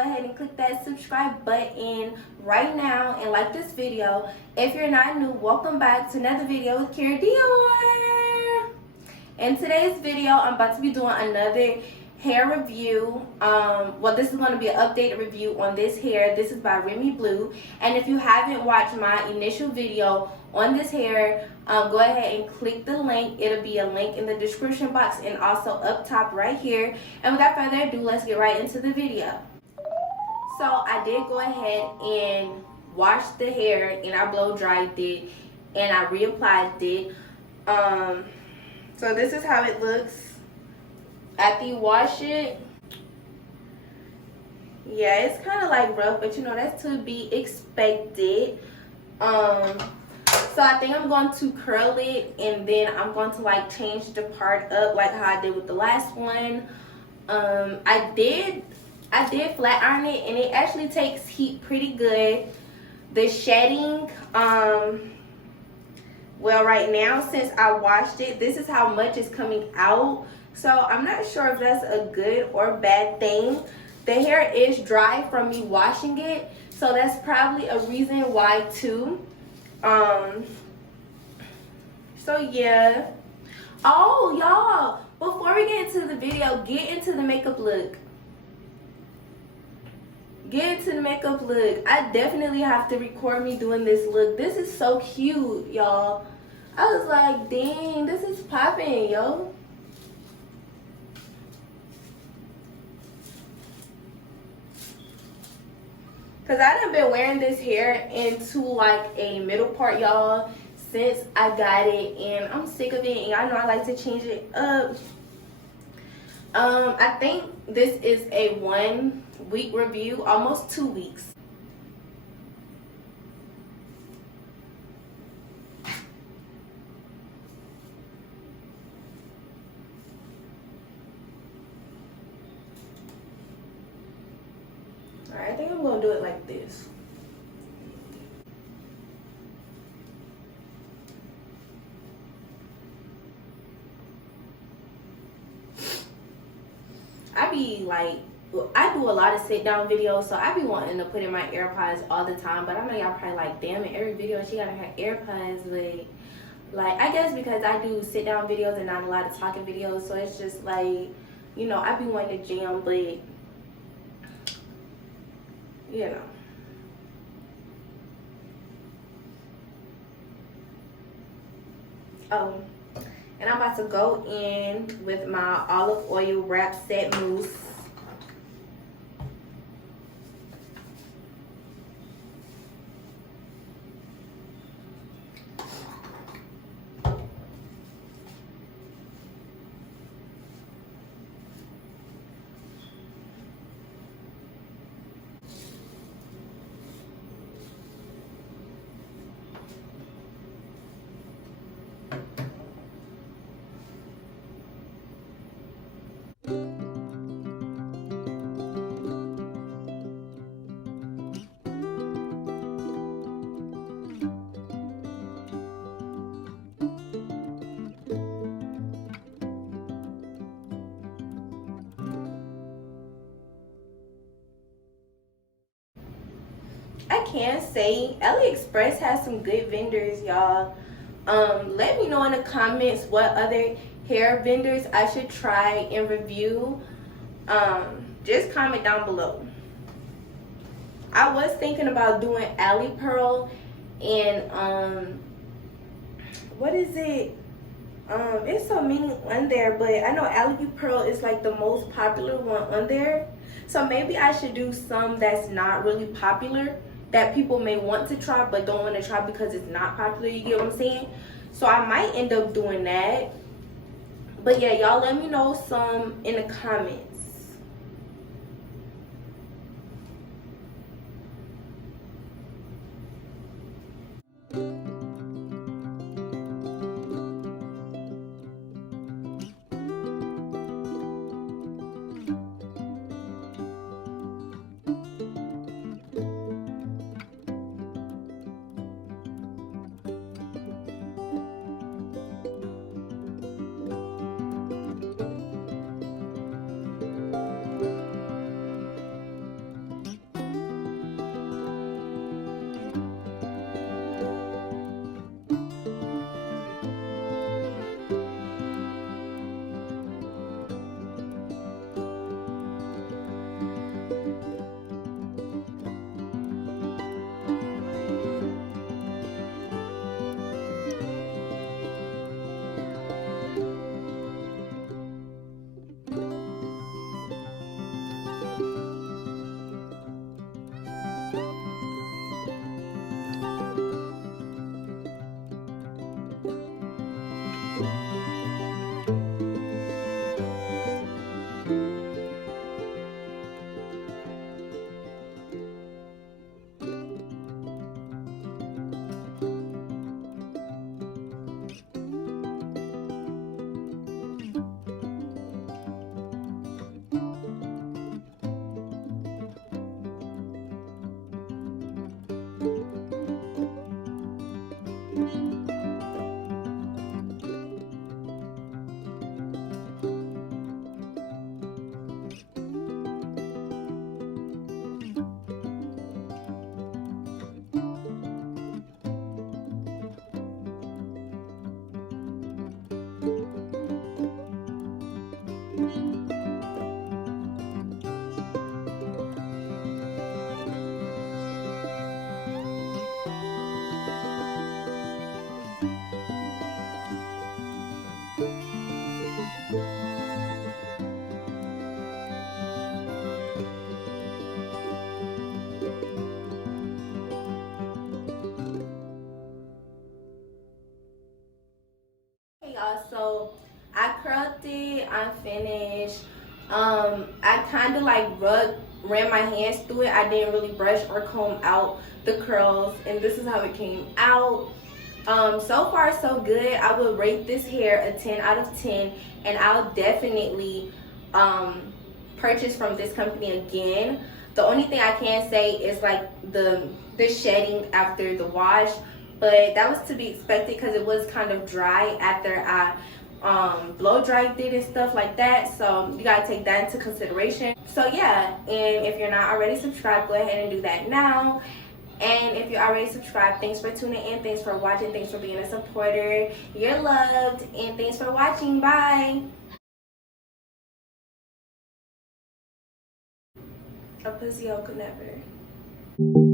ahead and click that subscribe button right now and like this video. If you're not new, welcome back to another video with Kera Dior. In today's video, I'm about to be doing another hair review. Well, this is going to be an updated review on this hair. This is by Remy Blue, and if you haven't watched my initial video on this hair, go ahead and click the link. It'll be a link in the description box and also up top right here. And without further ado, let's get right into the video. So I did go ahead and wash the hair, and I blow dried it, and I reapplied it. So this is how it looks after you wash it. Yeah, it's kind of like rough, but you know, that's to be expected. So I think I'm going to curl it, and then I'm going to like change the part up like how I did with the last one. I did flat iron it, and it actually takes heat pretty good. The shedding, well, right now since I washed it, this is how much is coming out. So I'm not sure if that's a good or bad thing. The hair is dry from me washing it, so that's probably a reason why too. So yeah. Oh y'all, before we get into the video, get into the makeup look. Get into the makeup look. I definitely have to record me doing this look. This is so cute, y'all. I was like, dang, this is popping, yo. Because I done been wearing this hair into like a middle part, y'all, since I got it. And I'm sick of it. And y'all know I like to change it up. I think this is a 1 week review, almost 2 weeks. Alright, I think I'm gonna do it like this. I do a lot of sit down videos, so I be wanting to put in my AirPods all the time, but I know y'all probably like, damn, in every video she gotta have AirPods. But like, I guess because I do sit down videos and not a lot of talking videos, so it's just like, you know, I be wanting to jam, but you know. Oh, and I'm about to go in with my olive oil wrap set mousse. I can say AliExpress has some good vendors, y'all. Let me know in the comments what other hair vendors I should try and review. Just comment down below. I was thinking about doing AliPearl and what is it? It's so many on there, but I know AliPearl is like the most popular one on there. So maybe I should do some that's not really popular, that people may want to try but don't want to try because it's not popular. You get what I'm saying? So I might end up doing that. But yeah, y'all let me know some in the comments. Hey y'all, so I curled it, I'm finished. I kind of like ran my hands through it. I didn't really brush or comb out the curls, and this is how it came out. So far so good. I would rate this hair a 10 out of 10, and I'll definitely purchase from this company again. The only thing I can say is like the shedding after the wash, but that was to be expected because it was kind of dry after I blow dried it and stuff like that, so you gotta take that into consideration. So yeah, and if you're not already subscribed, go ahead and do that now. And if you're already subscribed, thanks for tuning in, thanks for watching, thanks for being a supporter. You're loved, and thanks for watching. Bye. A pussy hole could never.